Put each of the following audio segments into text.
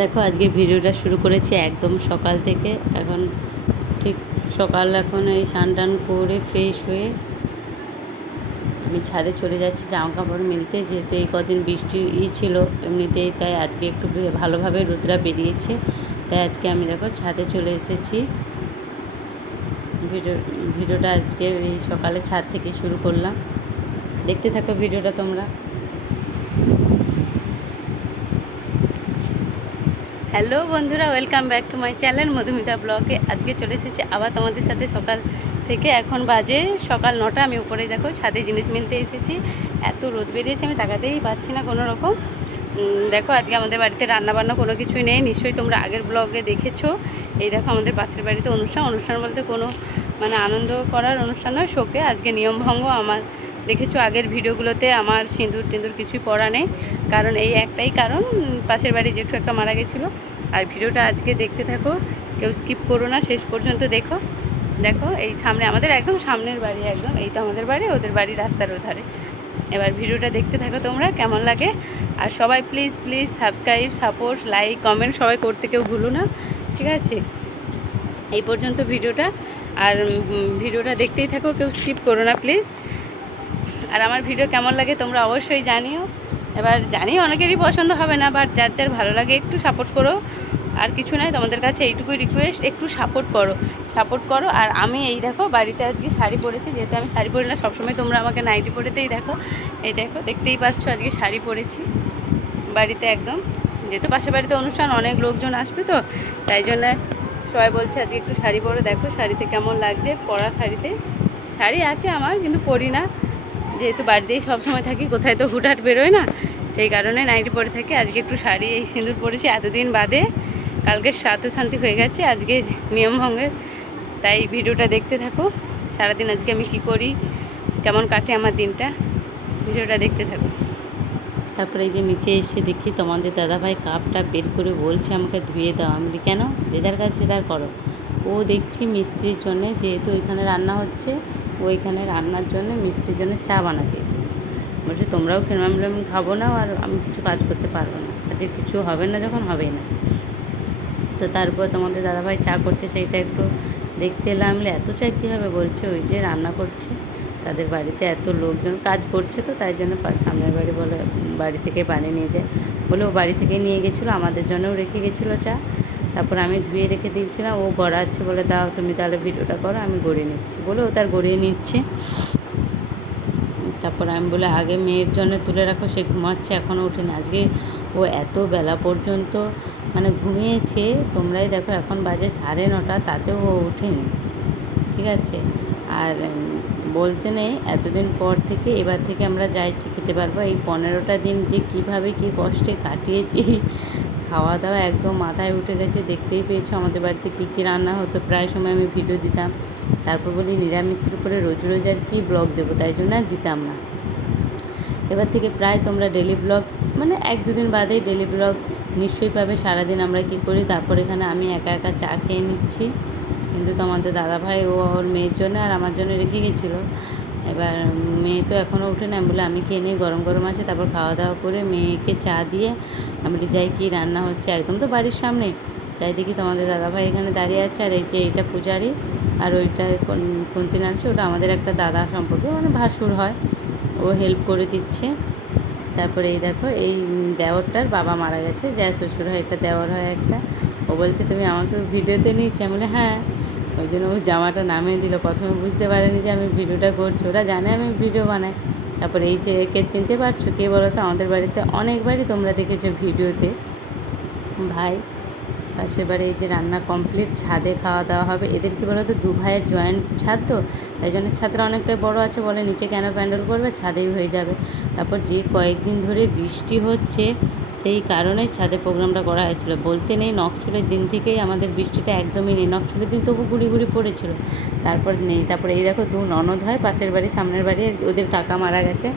দেখো, আজকে ভিডিওটা শুরু করেছি একদম সকাল থেকে। এখন ঠিক সকাল এখন এই স্নান টান করে ফ্রেশ হয়ে আমি ছাদে চলে যাচ্ছি, জামা কাপড় মিলতে। যেহেতু এই কদিন বৃষ্টি ই ছিল এমনিতেই, তাই আজকে একটু ভালোভাবে রোদরা বেরিয়েছে। তাই আজকে আমি দেখো ছাদে চলে এসেছি। ভিডিও ভিডিওটা আজকে এই সকালে ছাদ থেকে শুরু করলাম। দেখতে থাকো ভিডিওটা তোমরা। হ্যালো বন্ধুরা, welcome back to my channel Madhumita ব্লগে। আজকে চলে এসেছি আবার তোমাদের সাথে সকাল থেকে। এখন বাজে সকাল নটা, আমি উপরে দেখো ছাদে জিনিস মিলতে এসেছি। এত রোদ বেরিয়েছে, আমি তাকাতেই পাচ্ছি না কোনো রকম দেখো আজকে আমাদের বাড়িতে রান্না বান্না কোনো কিছুই নেই। নিশ্চয়ই তোমরা আগের ব্লগে দেখেছ। এই দেখো আমাদের পাশের বাড়িতে অনুষ্ঠান। অনুষ্ঠান বলতে কোনো মানে আনন্দ করার অনুষ্ঠান নয়, শোকে। আজকে নিয়মভঙ্গ আমার দেখেছ আগের ভিডিওগুলোতে আমার সিঁদুর টিঁদুর কিছুই পড়া নেই। কারণ এই একটাই কারণ, পাশের বাড়ি জেঠু একটা মারা গেছিল। আর ভিডিওটা আজকে দেখতে থাকো, কেউ স্কিপ করো না, শেষ পর্যন্ত দেখো। দেখো, এই সামনে আমাদের একদম সামনের বাড়ি, একদম। এই তো আমাদের বাড়ি, ওদের বাড়ি রাস্তার ওধারে। এবার ভিডিওটা দেখতে থাকো তোমরা, কেমন লাগে? আর সবাই please please subscribe support like comment সবাই করতে কেউ ভুলো না, ঠিক আছে? এই পর্যন্ত ভিডিওটা। আর ভিডিওটা দেখতেই থাকো, কেউ স্কিপ করো না প্লিজ আর আমার ভিডিও কেমন লাগে তোমরা অবশ্যই জানিও। এবার জানি অনেকেরই পছন্দ হবে না বাট যার যার ভালো লাগে একটু সাপোর্ট করো। আর কিছু নাই তোমাদের কাছে এইটুকুই রিকোয়েস্ট একটু সাপোর্ট করো। সাপোর্ট করো, আর আমি এই দেখো বাড়িতে আজকে শাড়ি পরেছি, যেহেতু আমি শাড়ি পরি না, সবসময় তোমরা আমাকে নাইটি পরেতেই দেখো। এই দেখো, দেখতেই পাচ্ছ আজকে শাড়ি পরেছি। বাড়িতে একদম, যেহেতু পাশে বাড়িতে অনুষ্ঠান, অনেক লোকজন আসবে তো, তাই জন্য সবাই বলছে আজকে একটু শাড়ি পরে, দেখো শাড়িতে কেমন লাগছে, পরা শাড়িতে। শাড়ি আছে আমার, কিন্তু পরি না। যেহেতু বাড়িতেই সবসময় থাকি, কোথায় তো হুটহাট বেরোয় না। সেই কারণে নাইটি পরে থাকি। আজকে একটু শাড়ি, এই সিঁদুর পরেছি এতদিন বাদে। কালকে সাত শান্তি হয়ে গেছে, আজকে নিয়মভঙ্গের তাই ভিডিওটা দেখতে থাকো। সারাদিন আজকে আমি কি করি, কেমন কাটে আমার দিনটা, ভিডিওটা দেখতে থাকো। তারপরে এই যে নিচে এসে দেখি তোমাদের দাদাভাই কাপটা বের করে বলছে, আমাকে ধুয়ে দাও। আমি কেন? যে যার কাছে তার করো। ও দেখছি মিস্ত্রির জন্যে, যেহেতু ওইখানে রান্না হচ্ছে ওইখানে রান্নার জন্য, মিস্ত্রির জন্য চা বানাতে এসেছি। বলছে, তোমরাও কেন আমি আমি খাব না আর আমি কিছু কাজ করতে পারব না। আর যে কিছু হবে না যখন, হবেই না। তো তারপর তোমাদের দাদাভাই চা করছে, সেইটা একটু দেখতে এলাম এত চা কী হবে? বলছে, ওই যে রান্না করছে। তাদের বাড়িতে এত লোকজন কাজ করছে তো, তাই জন্য সামনের বাড়ি বলে, বাড়ি থেকে বানিয়ে নিয়ে যায়। বলে, ও বাড়ি থেকে নিয়ে গেছিল, আমাদের জন্যও রেখে গেছিল চা। তারপর আমি ধুয়ে রেখে দিয়েছিলাম, ও গড়াচ্ছে বলে, দাও তুমি তাহলে ভিডিওটা করো, আমি গড়িয়ে নিচ্ছি। বলে ও তার গড়িয়ে নিচ্ছে। তারপর আমি বলে, আগে মেয়ের জন্য তুলে রাখো, সে ঘুমাচ্ছে এখনও ওঠেনি। আজকে ও এত বেলা পর্যন্ত মানে ঘুমিয়েছে, তোমরাই দেখো, এখন বাজে সাড়ে নটা, তাতেও ও ওঠেনি। ঠিক আছে? আর বলতে নেই, এতদিন পর থেকে, এবার থেকে আমরা যা খেতে পারব। এই পনেরোটা দিন যে কীভাবে কি কষ্টে কাটিয়েছি খাওয়া দাওয়া একদম মাথায় উঠে গেছে, দেখতেই পেয়েছ আমাদের বাড়িতে কী কী রান্না হতো, প্রায় সময় আমি ভিডিও দিতাম। তারপর বলি, নিরামিষের উপরে রোজ রোজ আর কি ব্লগ দেবো, তাই জন্য আর দিতাম না। এবার থেকে প্রায় তোমরা ডেলি ব্লগ মানে এক দুদিন বাদেই ডেলি ব্লগ নিশ্চয়ই পাবে, সারাদিন আমরা কি করি, তারপর এখানে আমি একা একা চা খেয়ে নিচ্ছি। কিন্তু তোমাদের দাদাভাই, ও ওর মেয়ের জন্য আর আমার জন্য রেখে গেছিল। এবার মেয়ে তো এখনও উঠে না। বলে আমি খেয়ে নিয়ে গরম গরম আছে, তারপর খাওয়া দাওয়া করে মেয়েকে চা দিয়ে আমি যাই, কি রান্না হচ্ছে? একদম তো বাড়ির সামনে। তাই দেখি তোমাদের দাদাভাই এখানে দাঁড়িয়ে আছে, আর এই যে এইটা পূজারি আর ওইটা কুন্তি নাড়ছে, ওটা আমাদের একটা দাদা সম্পর্কে মানে ভাসুর হয়। ও হেল্প করে দিচ্ছে। তারপরে এই দেখো, এই দেওরটার বাবা মারা গেছে। যা শ্বশুর হয় একটা দেওর হয় একটা। ও বলছে, তুমি আমাকে ভিডিওতে নিয়েছি? আমি বলে হ্যাঁ। ওই জন্য ও জামাটা নামিয়ে দিল। প্রথমে বুঝতে পারেনি যে আমি ভিডিওটা করছি। ওরা জানে আমি ভিডিও বানাই। তারপরে এই যে একে চিনতে পারছ কে বলো তো? আমাদের বাড়িতে অনেকবারই তোমরা দেখেছ ভিডিওতে। ভাই, পাশের বাড়ি এই যে রান্না কমপ্লিট ছাদে খাওয়া দাওয়া হবে। এদের কি বলো তো দু ভাইয়ের জয়েন্ট ছাদ তো? তাই জন্য ছাদটা অনেকটাই বড় আছে বলে নিচে কেন প্যান্ডেল করবে? ছাদেই হয়ে যাবে। তারপর যে কয়েকদিন ধরে বৃষ্টি হচ্ছে সেই কারণে ছাদে প্রোগ্রামটা করা হয়েছিল। বলতে নেই নকচুলের দিন থেকেই আমাদের বৃষ্টিটা একদমই নেই। নকচুলের দিন তবু গুড়ি গুড়ি পড়েছিল। তারপর নেই। তারপরে এই দেখো দু ননদ হয়, পাশের বাড়ি, সামনের বাড়ি ওদের কাকা মারা গেছে।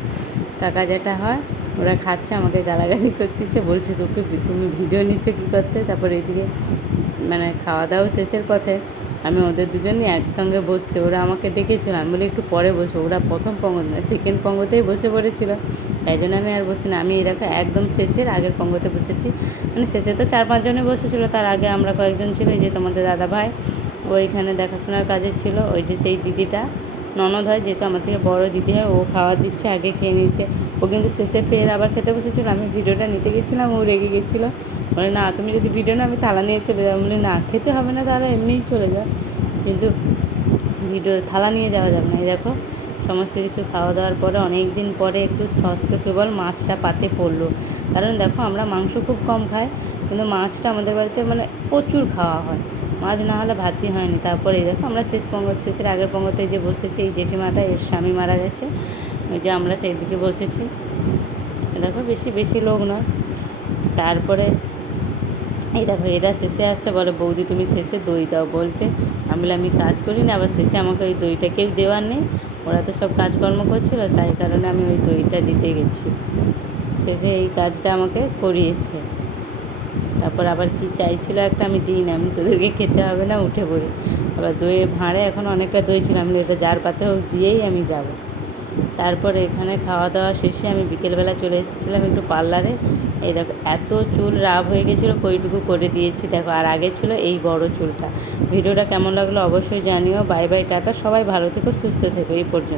কাকা যেটা হয় ওরা খাচ্ছে, আমাকে গালাগালি করতেছে, বলছে, তোকে তুমি ভিডিও নিচ্ছ কী করতে? তারপর এদিকে মানে খাওয়া দাওয়া শেষের পথে আমি ওদের দুজনই একসঙ্গে বসছি। ওরা আমাকে ডেকেছিল, আমি বলি, একটু পরে বসবো। ওরা প্রথম পঙ্গ না সেকেন্ড পঙ্গতেই বসে পড়েছিল। তাই জন্য আমি আর বসছি না। আমি দেখো একদম শেষের আগের পঙ্গতে বসেছি। মানে শেষে তো চার পাঁচজনে বসেছিল, তার আগে আমরা কয়েকজন ছিল যে তোমাদের দাদা ভাই ওইখানে দেখাশোনার কাজে ছিল, ওই যে সেই দিদিটা। ননদ হয়, যেহেতু আমার থেকে বড় দিদি হয়, ও খাবার দিচ্ছে, আগে খেয়ে নিচ্ছে। ও কিন্তু শেষে ফের আবার খেতে বসেছিল, আমি ভিডিওটা নিতে গেছিলাম, ও রেগে গেছিল। বলে, না, তুমি যদি ভিডিও না, আমি থালা নিয়ে চলে যাব। বলে, না, খেতে হবে না, তাহলে এমনিই চলে যাও কিন্তু ভিডিও, থালা নিয়ে যাওয়া যাবে না। এই দেখো, সমস্ত কিছু খাওয়া দাওয়ার পরে অনেক দিন পরে একটু স্বাস্থ্য সুবল মাছটা পাতে পড়ল। কারণ দেখো, আমরা মাংস খুব কম খাই, কিন্তু মাছটা আমাদের বাড়িতে মানে প্রচুর খাওয়া হয়। মাছ না হলে ভাতই হয়নি। তারপরে দেখো আমরা শেষ পঙ্গ শেষের আগের পঙ্গতে যে বসেছি, এই জেঠিমাটা, এর স্বামী মারা গেছে। ওই যে আমরা সেই দিকে বসেছি। দেখো বেশি বেশি লোক নয়। তারপরে এই দেখো, এরা শেষে আসছে বলে, বৌদি, তুমি শেষে দই দাও বলতে। আমি বলে আমি কাজ করি না। আবার শেষে আমাকে ওই দইটা কেউ দেওয়ার নেই। ওরা তো সব কাজকর্ম করছিল, তাই কারণে আমি ওই দইটা দিতে গেছি। শেষে এই কাজটা আমাকে করিয়েছে। তারপর আবার কি চাইছিল একটা আমি দিই না, আমি তোদেরকে খেতে হবে না, উঠে পড়ি। আবার দইয়ে ভাঁড়ে এখন অনেকটা দই ছিল, আমি এটা যার পাতে হোক, দিয়েই আমি যাব। তারপর এখানে খাওয়া দাওয়া শেষে আমি বিকেলবেলা চলে এসেছিলাম একটু পার্লারে। এই দেখো, এত চুল রাব হয়ে গেছিল, কইটুকু করে দিয়েছি। দেখো, আর আগে ছিল এই বড় চুলটা। ভিডিওটা কেমন লাগল অবশ্যই জানিও। বাই বাই, টাটা। সবাই ভালো থেকো, সুস্থ থেকো। এই পর্যন্ত।